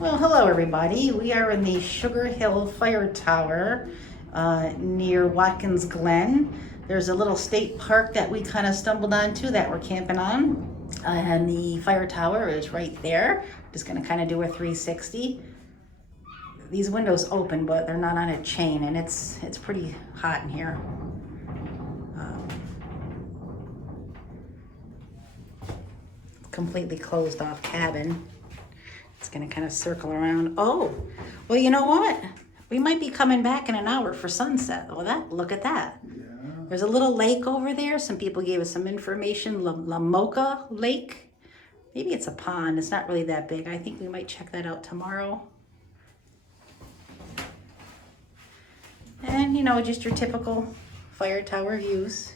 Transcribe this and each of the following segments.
Well, hello everybody. We are in the Sugar Hill Fire Tower near Watkins Glen. There's a little state park that we kind of stumbled onto that we're camping on. And the fire tower is right there. Just gonna kind of do a 360. These windows open, but they're not on a chain, and it's pretty hot in here. Completely closed off cabin. It's gonna kind of circle around. Oh, well, you know what? We might be coming back in an hour for sunset. Well, look at that. Yeah. There's a little lake over there. Some people gave us some information. La Mocha Lake. Maybe it's a pond. It's not really that big. I think we might check that out tomorrow. And, you know, just your typical fire tower views.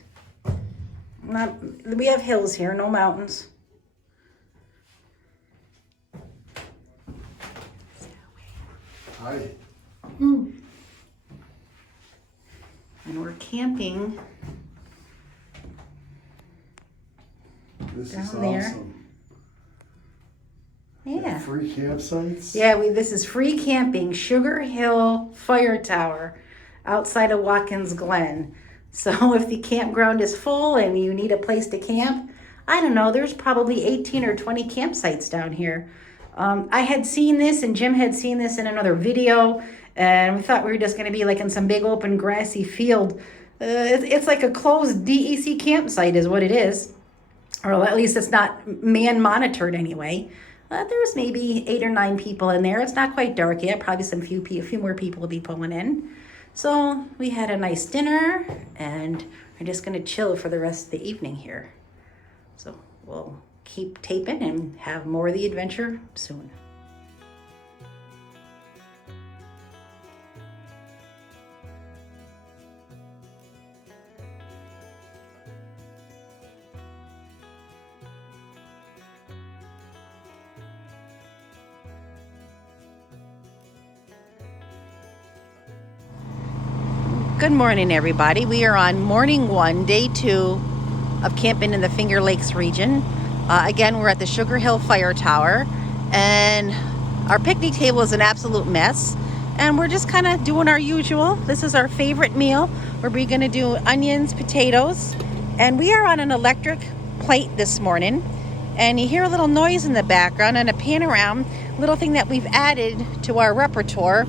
We have hills here, no mountains. Hi. And we're camping This down is there. awesome. Yeah. Free campsites? Yeah, this is free camping, Sugar Hill Fire Tower, outside of Watkins Glen. So if the campground is full and you need a place to camp, I don't know, there's probably 18 or 20 campsites down here. I had seen this, and Jim had seen this in another video, and we thought we were just going to be like in some big open grassy field. It's like a closed DEC campsite is what it is, or at least it's not man monitored anyway. There's maybe 8 or 9 people in there. It's not quite dark yet. Probably a few more people will be pulling in. So we had a nice dinner, and we're just going to chill for the rest of the evening here. So we'll keep taping and have more of the adventure soon. Good morning, everybody. We are on morning 1, day 2 of camping in the Fingerlakes region. Again, we're at the Sugar Hill Fire Tower, and our picnic table is an absolute mess, and we're just kind of doing our usual. This is our favorite meal, where we're going to do onions, potatoes, and we are on an electric plate this morning, and you hear a little noise in the background, and a pan around. Little thing that we've added to our repertoire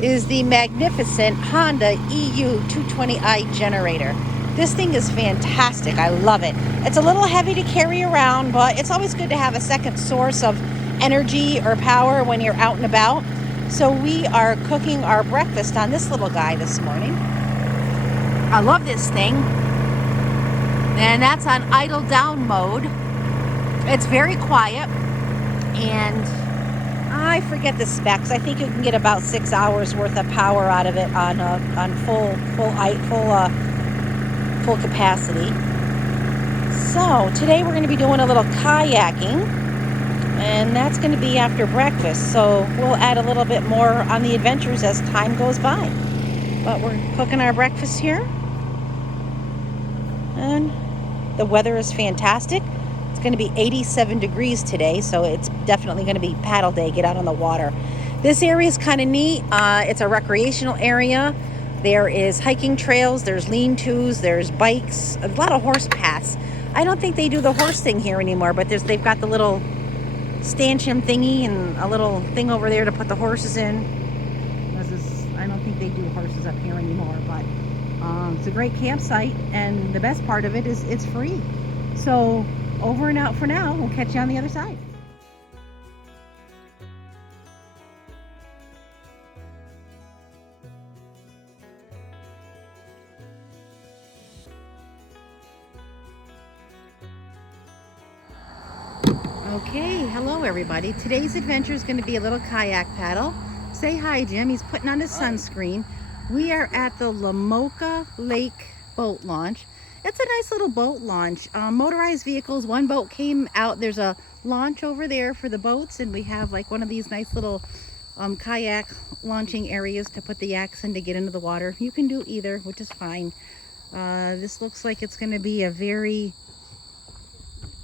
is the magnificent Honda EU 220i generator. This thing is fantastic. I love it. It's a little heavy to carry around, but it's always good to have a second source of energy or power when you're out and about. So we are cooking our breakfast on this little guy this morning. I love this thing. And that's on idle down mode. It's very quiet, and I forget the specs. I think you can get about 6 hours worth of power out of it on full capacity. So today we're going to be doing a little kayaking, and that's going to be after breakfast. So we'll add a little bit more on the adventures as time goes by. But we're cooking our breakfast here, and the weather is fantastic. It's going to be 87 degrees today, so it's definitely going to be paddle day. Get out on the water. This area is kind of neat. It's a recreational area. There is hiking trails, there's lean-tos, there's bikes, a lot of horse paths. I don't think they do the horse thing here anymore, but they've got the little stanchion thingy and a little thing over there to put the horses in. I don't think they do horses up here anymore, but it's a great campsite, and the best part of it is it's free. So over and out for now. We'll catch you on the other side. Okay, hello everybody. Today's adventure is going to be a little kayak paddle. Say hi, Jim. He's putting on his sunscreen. We are at the La Mocha Lake boat launch. It's a nice little boat launch. Motorized vehicles. One boat came out. There's a launch over there for the boats, and we have like one of these nice little kayak launching areas to put the yaks in to get into the water. You can do either, which is fine. This looks like it's going to be a very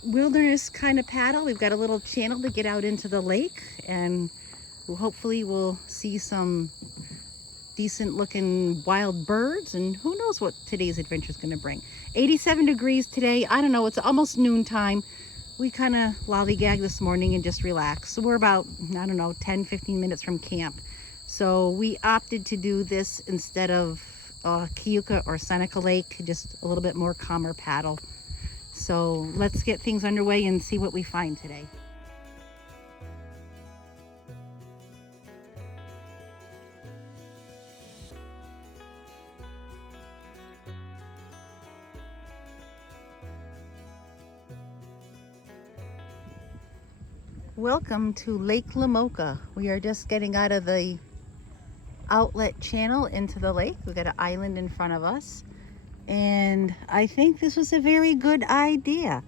wilderness kind of paddle. We've got a little channel to get out into the lake, and Hopefully we'll see some decent looking wild birds, and who knows what today's adventure is going to bring. 87 degrees today. I don't know, it's almost noontime. We kind of lollygag this morning and just relax. So we're about, I don't know, 10-15 minutes from camp. So we opted to do this instead of Keuka or Seneca Lake, just a little bit more calmer paddle. So let's get things underway and see what we find today. Welcome to Lake Lamoka. We are just getting out of the outlet channel into the lake. We've got an island in front of us, and I think this was a very good idea.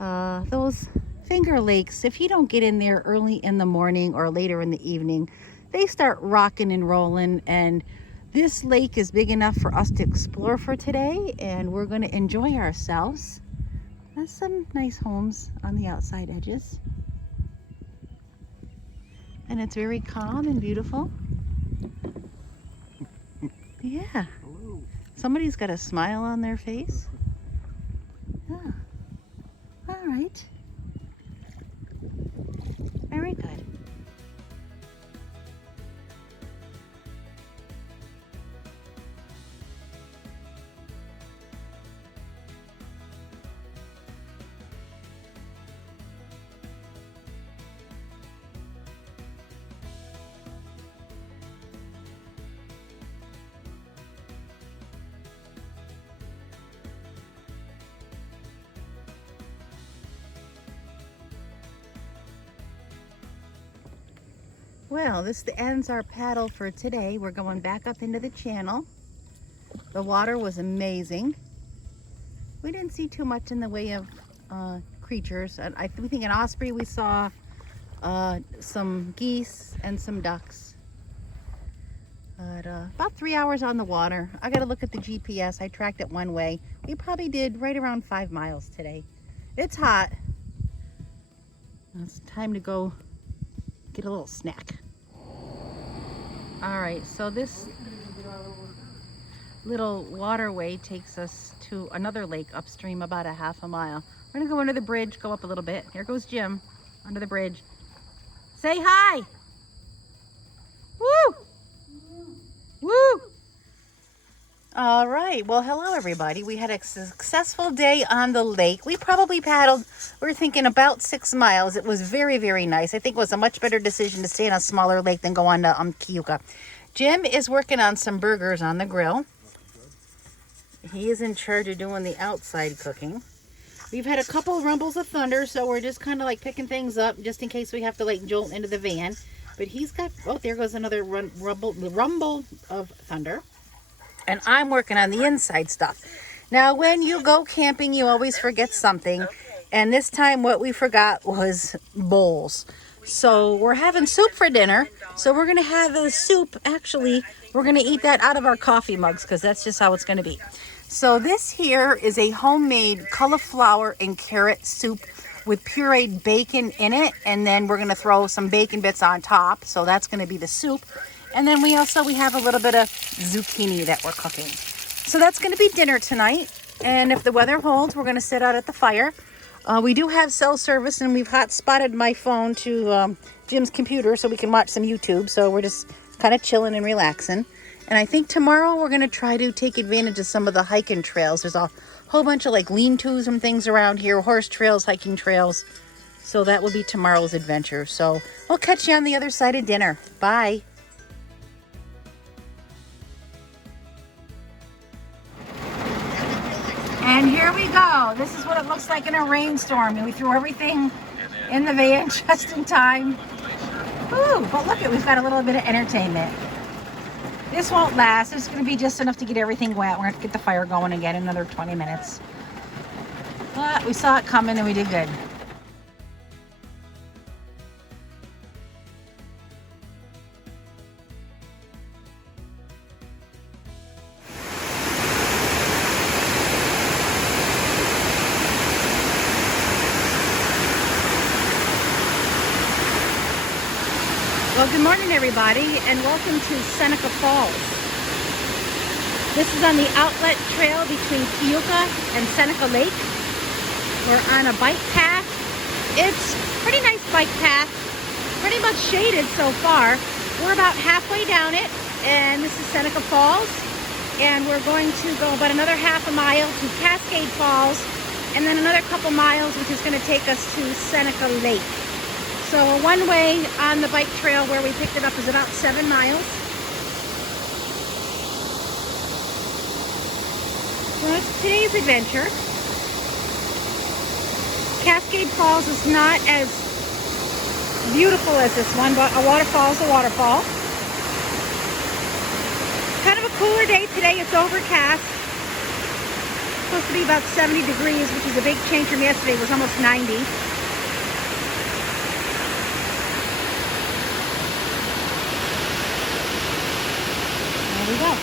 Those Finger Lakes, if you don't get in there early in the morning or later in the evening, they start rocking and rolling, and this lake is big enough for us to explore for today, and we're going to enjoy ourselves. There's some nice homes on the outside edges. And it's very calm and beautiful. Yeah. Hello. Somebody's got a smile on their face. Yeah. All right. Very good. Well, this ends our paddle for today. We're going back up into the channel. The water was amazing. We didn't see too much in the way of creatures. We think an osprey, we saw some geese and some ducks. But about 3 hours on the water. I got to look at the GPS. I tracked it one way. We probably did right around 5 miles today. It's hot. It's time to go get a little snack. All right, so this little waterway takes us to another lake upstream about a half a mile. We're gonna go under the bridge, go up a little bit. Here goes Jim under the bridge. Say hi. Woo! Woo! All right, well, hello everybody. We had a successful day on the lake. We probably paddled, we were thinking about 6 miles. It was very, very nice. I think it was a much better decision to stay on a smaller lake than go on to Keuka. Jim is working on some burgers on the grill. He is in charge of doing the outside cooking. We've had a couple rumbles of thunder, so we're just kind of like picking things up just in case we have to like jolt into the van. But he's got, oh, there goes another rumble of thunder. And I'm working on the inside stuff. Now, when you go camping, you always forget something. And this time what we forgot was bowls. So we're having soup for dinner. So we're going to have the soup. Actually, we're going to eat that out of our coffee mugs because that's just how it's going to be. So this here is a homemade cauliflower and carrot soup with pureed bacon in it. And then we're going to throw some bacon bits on top. So that's going to be the soup. And then we have a little bit of zucchini that we're cooking. So that's going to be dinner tonight. And if the weather holds, we're going to sit out at the fire. We do have cell service, and we've hot-spotted my phone to Jim's computer so we can watch some YouTube. So we're just kind of chilling and relaxing. And I think tomorrow we're going to try to take advantage of some of the hiking trails. There's a whole bunch of like lean-tos and things around here, horse trails, hiking trails. So that will be tomorrow's adventure. So we'll catch you on the other side of dinner. Bye. And here we go. This is what it looks like in a rainstorm. And we threw everything in the van just in time. Ooh, but look, we've got a little bit of entertainment. This won't last. It's going to be just enough to get everything wet. We're going to get the fire going again in another 20 minutes. But we saw it coming and we did good. Well, good morning everybody, and welcome to Seneca Falls. This is on the outlet trail between Keuka and Seneca Lake. We're on a bike path. It's a pretty nice bike path, pretty much shaded so far. We're about halfway down it, and this is Seneca Falls. And we're going to go about another half a mile to Cascade Falls, and then another couple miles, which is going to take us to Seneca Lake. So one way on the bike trail where we picked it up is about 7 miles. So that's today's adventure. Cascade Falls is not as beautiful as this one, but a waterfall is a waterfall. Kind of a cooler day today. It's overcast. Supposed to be about 70 degrees, which is a big change from yesterday. It was almost 90. There we go.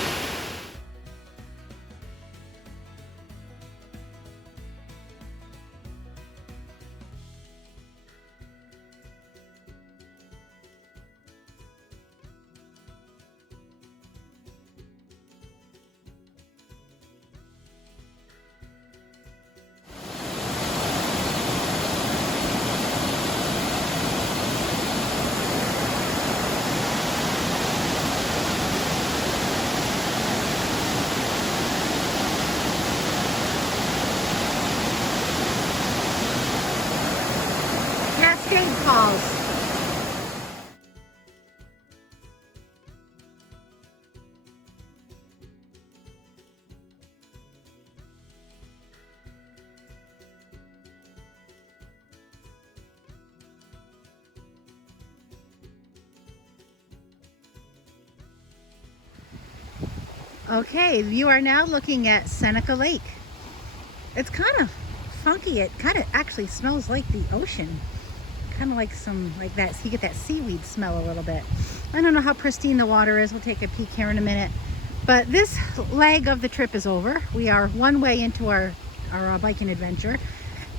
Cascade Falls. Okay, you are now looking at Seneca Lake. It's kind of funky. It kind of actually smells like the ocean. Kind of like that, so you get that seaweed smell a little bit. I don't know how pristine the water is. We'll take a peek here in a minute. But this leg of the trip is over. We are one way into our biking adventure.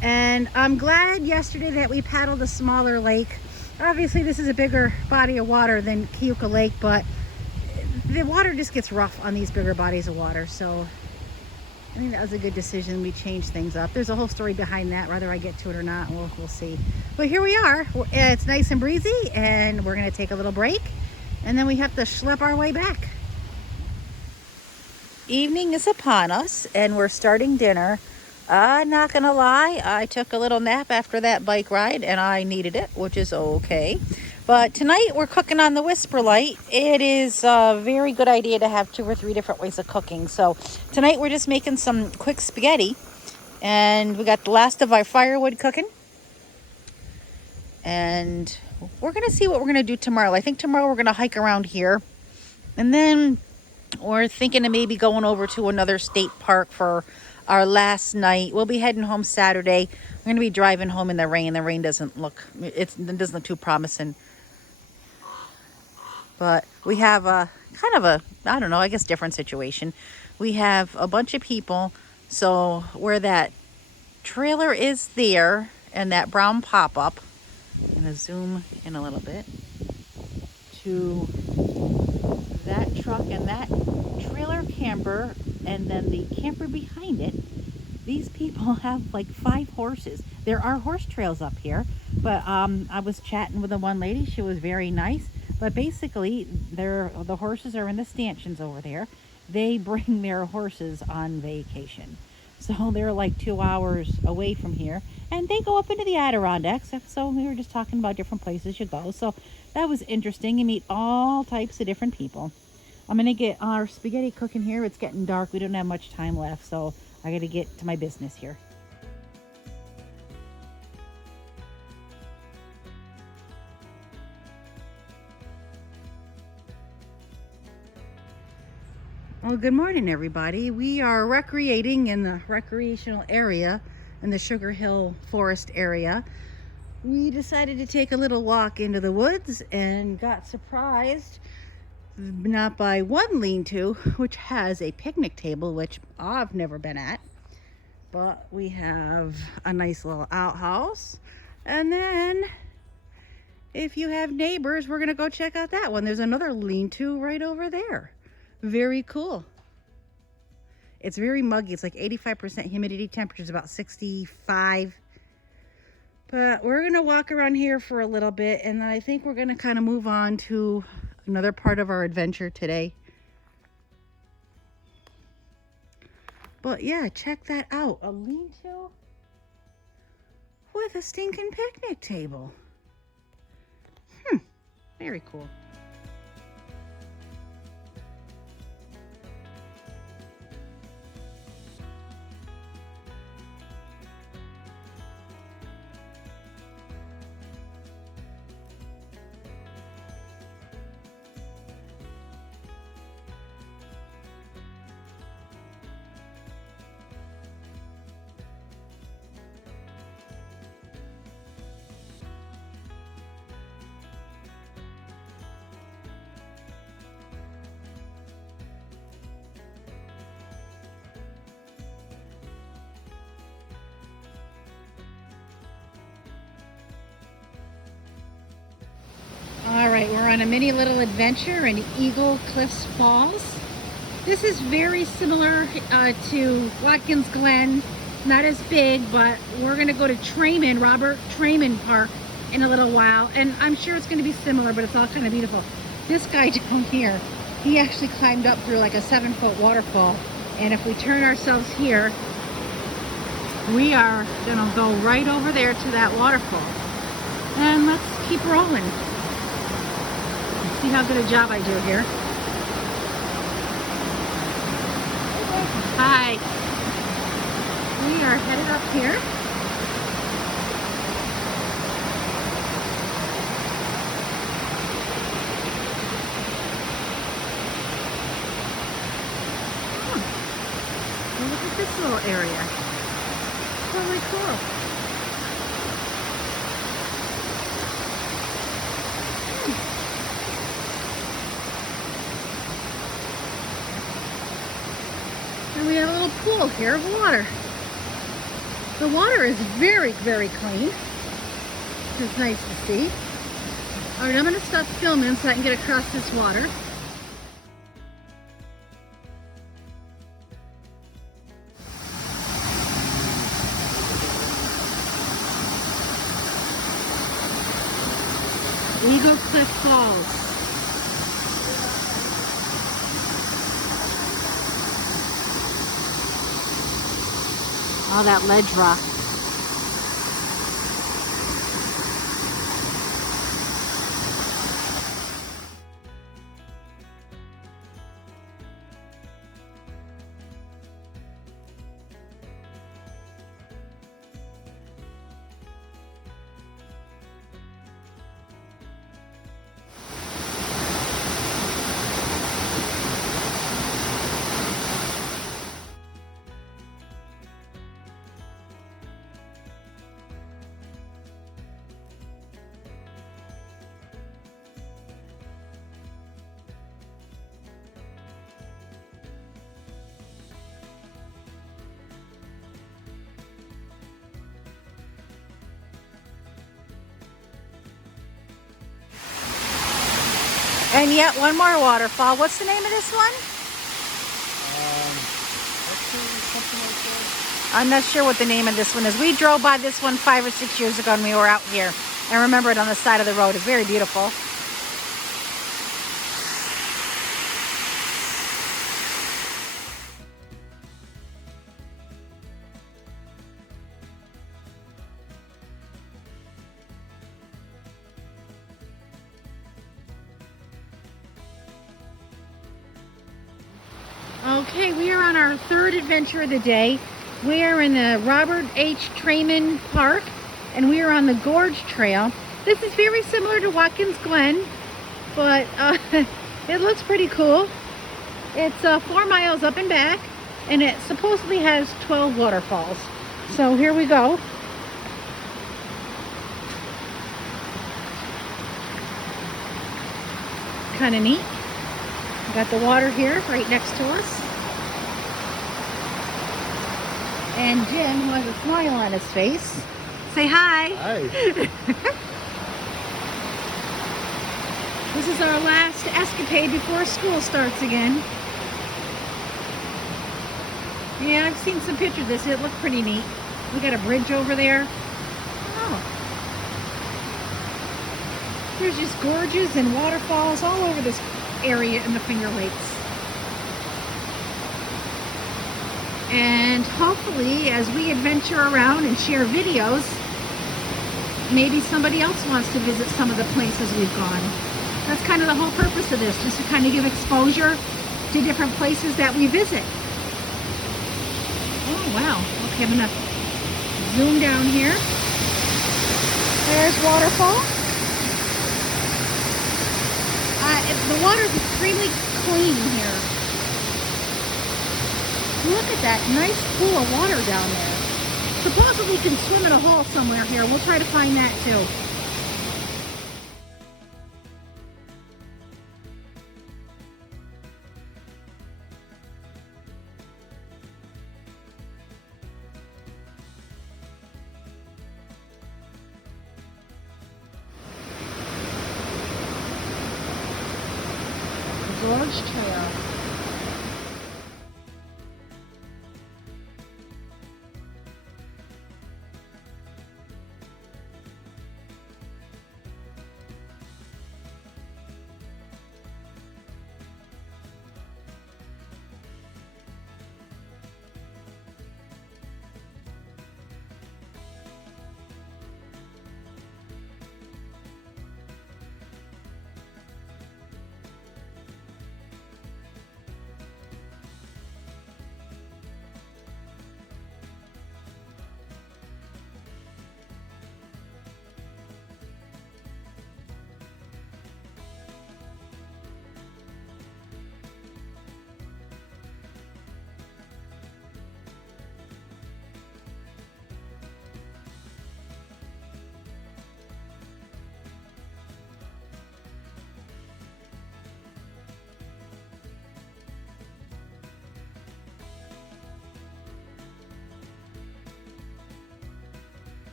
And I'm glad yesterday that we paddled a smaller lake. Obviously this is a bigger body of water than Keuka Lake, but the water just gets rough on these bigger bodies of water. So I think that was a good decision. We changed things up. There's a whole story behind that, whether I get to it or not. We'll see. But here we are. It's nice and breezy, and we're going to take a little break, and then we have to schlep our way back. Evening is upon us, and we're starting dinner. I'm not going to lie. I took a little nap after that bike ride, and I needed it, which is okay. But tonight we're cooking on the Whisper Light. It is a very good idea to have 2 or 3 different ways of cooking. So tonight we're just making some quick spaghetti. And we got the last of our firewood cooking. And we're going to see what we're going to do tomorrow. I think tomorrow we're going to hike around here. And then we're thinking of maybe going over to another state park for our last night. We'll be heading home Saturday. We're going to be driving home in the rain. The rain doesn't look too promising. But we have a kind of a, I don't know, I guess different situation. We have a bunch of people. So where that trailer is there and that brown pop-up, I'm going to zoom in a little bit to that truck and that trailer camper and then the camper behind it. These people have like 5 horses. There are horse trails up here, but I was chatting with the one lady. She was very nice. But basically, the horses are in the stanchions over there. They bring their horses on vacation. So they're like 2 hours away from here. And they go up into the Adirondacks. So we were just talking about different places you go. So that was interesting. You meet all types of different people. I'm going to get our spaghetti cooking here. It's getting dark. We don't have much time left. So I got to get to my business here. Well, good morning, everybody. We are recreating in the recreational area in the Sugar Hill Forest area. We decided to take a little walk into the woods and got surprised not by one lean-to, which has a picnic table, which I've never been at, but we have a nice little outhouse, and then if you have neighbors, we're gonna go check out that one. There's another lean-to right over there. Very cool. It's very muggy. It's like 85% humidity. Temperature's about 65. But we're gonna walk around here for a little bit, and then I think we're gonna kind of move on to another part of our adventure today. But yeah, check that out. A lean-to with a stinking picnic table. Very cool. All right, we're on a mini little adventure in Eagle Cliffs Falls. This is very similar to Watkins Glen. Not as big, but we're gonna go to Trayman, Robert Trayman Park in a little while. And I'm sure it's gonna be similar, but it's all kind of beautiful. This guy down here, he actually climbed up through like a 7-foot waterfall. And if we turn ourselves here, we are gonna go right over there to that waterfall. And let's keep rolling. See how good a job I do here. Hi. We are headed up here. Well, look at this little area. It's really cool. And we have a little pool here of water. The water is very, very clean. It's nice to see. All right, I'm gonna stop filming so I can get across this water. Eagle Cliff Falls. All that ledge rock. And yet one more waterfall. What's the name of this one? Something like that. I'm not sure what the name of this one is. We drove by this one 5 or 6 years ago when we were out here. I remember it on the side of the road. It's very beautiful. Okay, we are on our third adventure of the day. We are in the Robert H. Trayman Park, and we are on the Gorge Trail. This is very similar to Watkins Glen, but it looks pretty cool. It's 4 miles up and back, and it supposedly has 12 waterfalls. So here we go. Kind of neat. We got the water here right next to us. And Jim, who has a smile on his face. Say hi. Hi. This is our last escapade before school starts again. Yeah, I've seen some pictures of this. It looked pretty neat. We got a bridge over there. Oh. There's just gorges and waterfalls all over this area in the Finger Lakes. And hopefully, as we adventure around and share videos, maybe somebody else wants to visit some of the places we've gone. That's kind of the whole purpose of this, just to kind of give exposure to different places that we visit. Oh, wow. Okay, I'm going to zoom down here. There's waterfall. The water's extremely clean here. Look at that nice pool of water down there. Supposedly we can swim in a hole somewhere here. We'll try to find that too. Gorge Trail.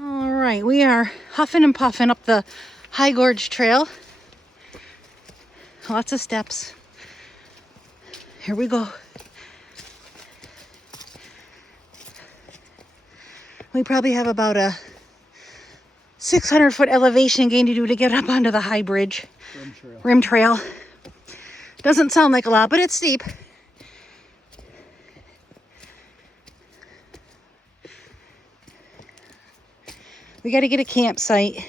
All right, we are huffing and puffing up the High Gorge Trail. Lots of steps. Here we go. We probably have about a 600-foot elevation gain to do to get up onto the high bridge. Rim trail. Doesn't sound like a lot, but it's steep. We got to get a campsite,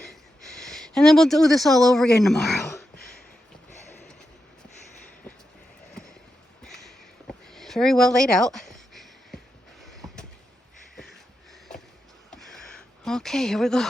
and then we'll do this all over again tomorrow. Very well laid out. Okay, here we go.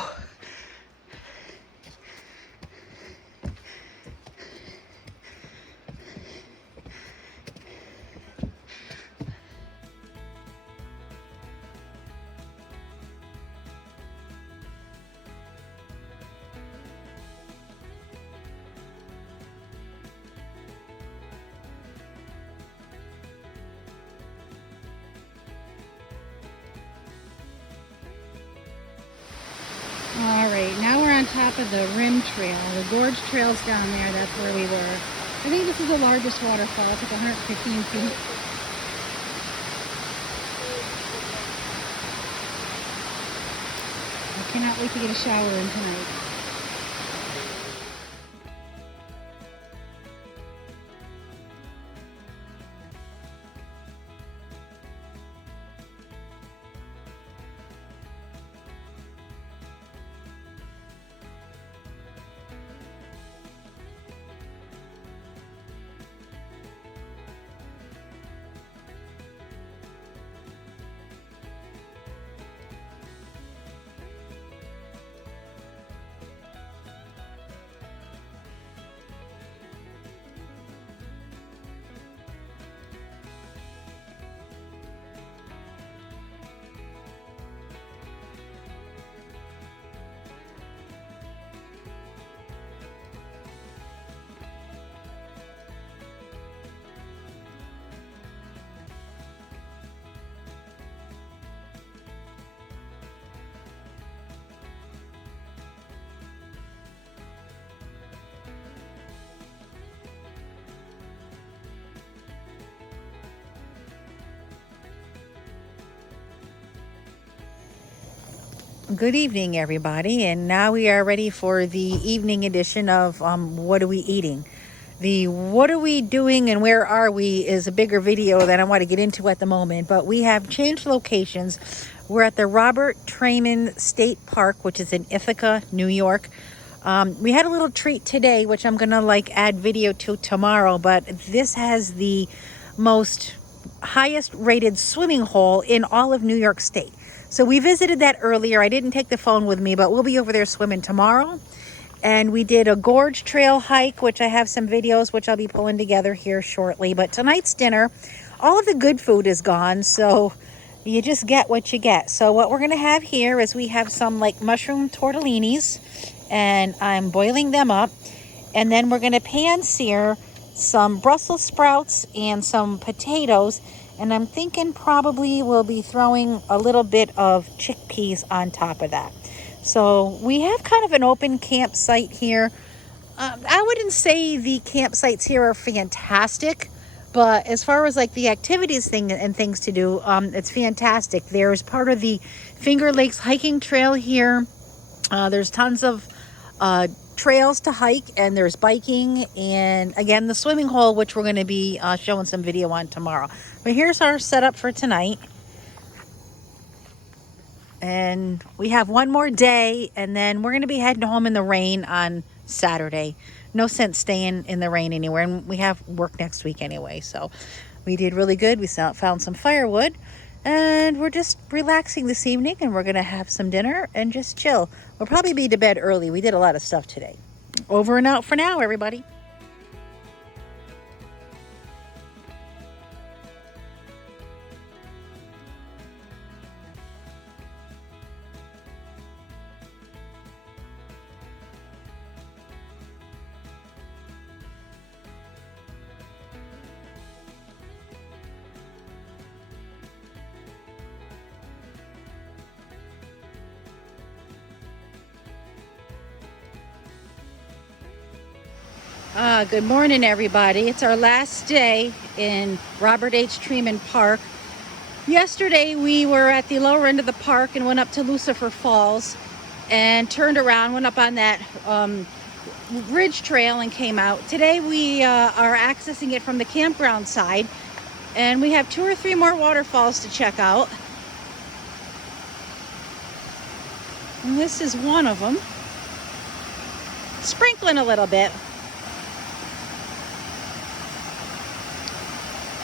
All right, now we're on top of the Rim Trail. The Gorge Trail's down there. That's where we were. I think this is the largest waterfall. It's like 115 feet. I cannot wait to get a shower in tonight. Good evening, everybody, and now we are ready for the evening edition of What Are We Eating? The What Are We Doing and Where Are We is a bigger video than I want to get into at the moment, but we have changed locations. We're at the Robert Trayman State Park, which is in Ithaca, New York. We had a little treat today, which I'm gonna add video to tomorrow, but this has the most highest rated swimming hole in all of New York State. So we visited that earlier. I didn't take the phone with me, but we'll be over there swimming tomorrow. And we did a gorge trail hike, which I have some videos, which I'll be pulling together here shortly. But tonight's dinner, all of the good food is gone, so you just get what you get. So what we're gonna have here is we have some mushroom tortellinis, and I'm boiling them up. And then we're gonna pan sear some Brussels sprouts and some potatoes. And I'm thinking probably we'll be throwing a little bit of chickpeas on top of that. So we have kind of an open campsite here. I wouldn't say the campsites here are fantastic, but as far as the activities and things to do, it's fantastic. There's part of the Finger Lakes hiking trail here. There's tons of trails to hike, and there's biking, and again the swimming hole, which we're going to be showing some video on tomorrow. But here's our setup for tonight, and we have one more day, and then we're going to be heading home in the rain on Saturday. No sense staying in the rain anywhere, and we have work next week anyway. So we did really good. We found some firewood, and we're just relaxing this evening, and we're gonna have some dinner and just chill. We'll probably be to bed early. We did a lot of stuff today. Over and out for now, everybody. Good morning, everybody. It's our last day in Robert H. Trayman Park. Yesterday we were at the lower end of the park and went up to Lucifer Falls and turned around, went up on that ridge trail and came out. Today we are accessing it from the campground side, and we have 2 or 3 more waterfalls to check out. And this is one of them. Sprinkling a little bit.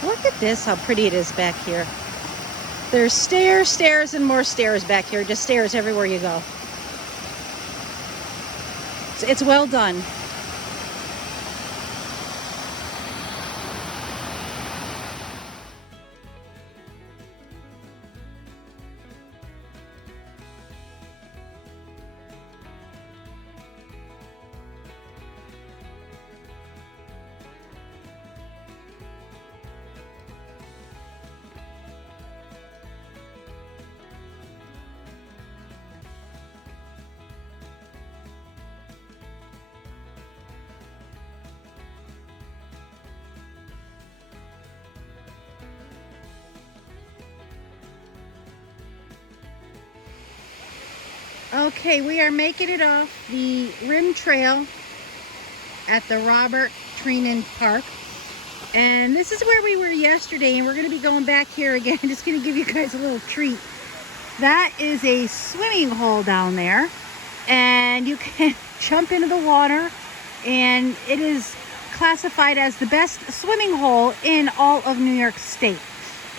Look at this, how pretty it is back here. There's stairs, stairs, and more stairs back here. Just stairs everywhere you go. It's well done. Okay, we are making it off the rim trail at the Robert Trayman Park. And this is where we were yesterday, and we're going to be going back here again. Just going to give you guys a little treat. That is a swimming hole down there, and you can jump into the water, and it is classified as the best swimming hole in all of New York State.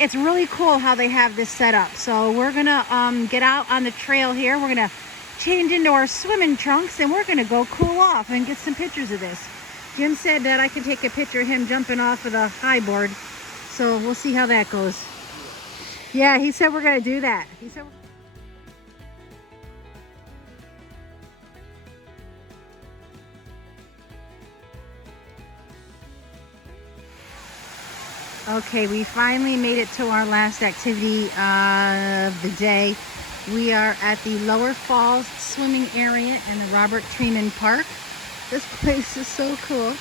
It's really cool how they have this set up. So we're gonna get out on the trail here. We're gonna change into our swimming trunks, and we're gonna go cool off and get some pictures of this. Jim said that I could take a picture of him jumping off of the high board, so we'll see how that goes. Yeah, he said we're gonna do that. He said. Okay, we finally made it to our last activity of the day. We are at the Lower Falls swimming area in the Robert Trayman Park. This place is so cool.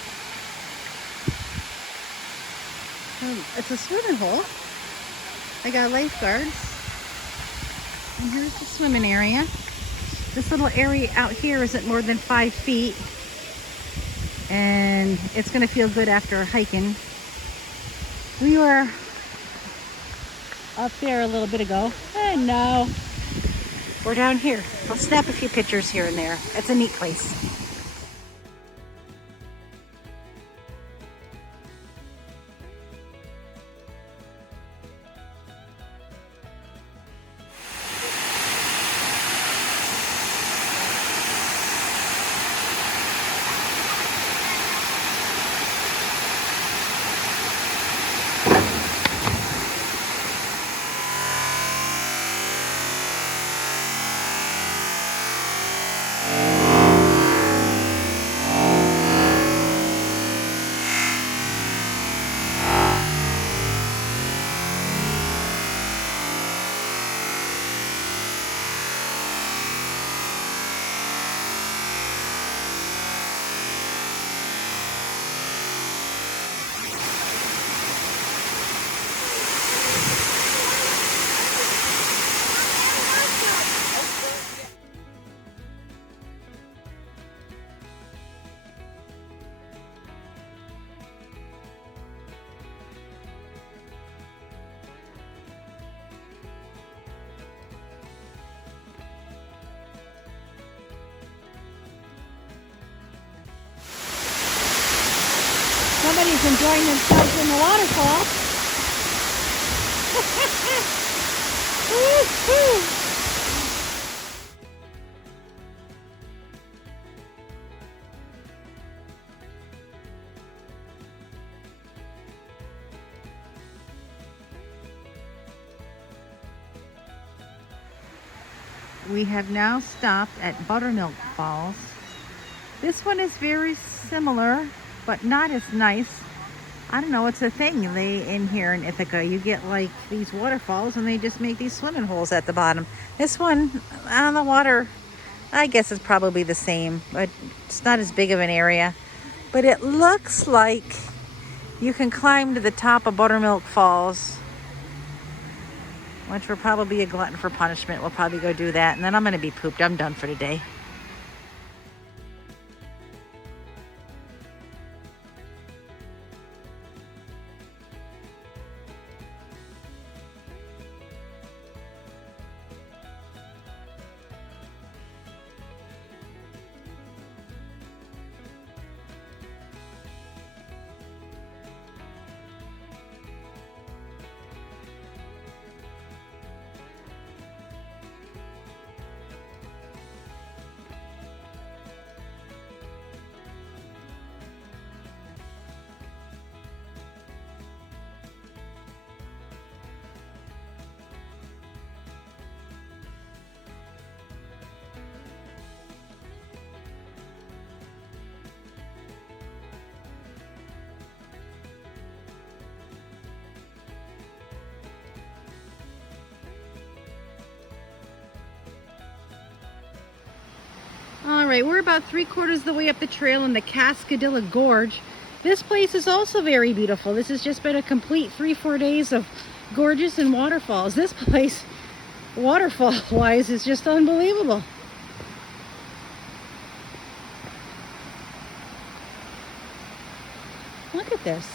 It's a swimming hole. I got lifeguards. And here's the swimming area. This little area out here isn't more than 5 feet. And it's going to feel good after hiking. We were up there a little bit ago. And now we're down here. I'll snap a few pictures here and there. It's a neat place. Somebody's enjoying themselves in the waterfall. We have now stopped at Buttermilk Falls. This one is very similar, but not as nice. I don't know, it's a thing in here in Ithaca. You get like these waterfalls and they just make these swimming holes at the bottom. This one on the water, I guess it's probably the same, but it's not as big of an area. But it looks like you can climb to the top of Buttermilk Falls, which will probably be a glutton for punishment. We'll probably go do that, and then I'm gonna be pooped. I'm done for today. All right, we're about 3/4 of the way up the trail in the Cascadilla Gorge. This place is also very beautiful. This has just been a complete 3-4 days of gorges and waterfalls. This place, waterfall-wise, is just unbelievable. Look at this.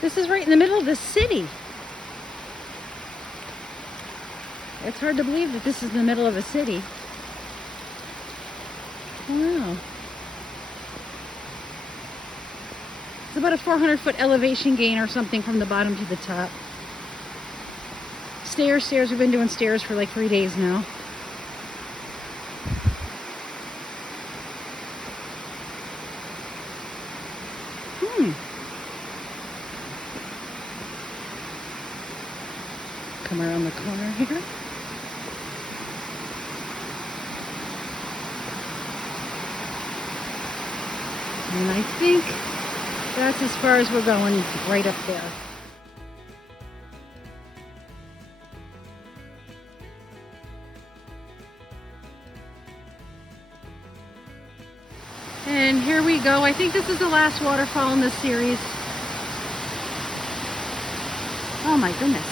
This is right in the middle of the city. It's hard to believe that this is in the middle of a city. Wow. It's about a 400-foot elevation gain or something from the bottom to the top. Stairs. We've been doing stairs for like 3 days now. Come around the corner here. And I think that's as far as we're going, right up there. And here we go. I think this is the last waterfall in this series. Oh my goodness.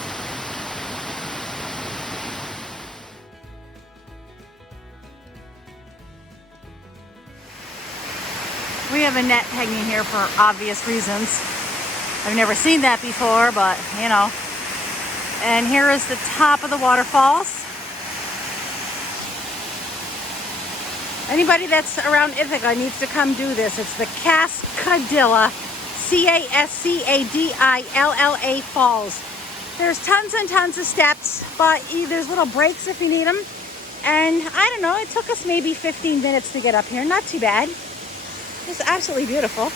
We have a net hanging here for obvious reasons. I've never seen that before, but you know. And here is the top of the waterfalls. Anybody that's around Ithaca needs to come do this. It's the Cascadilla, Cascadilla Falls. There's tons and tons of steps, but there's little breaks if you need them. And I don't know, it took us maybe 15 minutes to get up here. Not too bad. It's absolutely beautiful.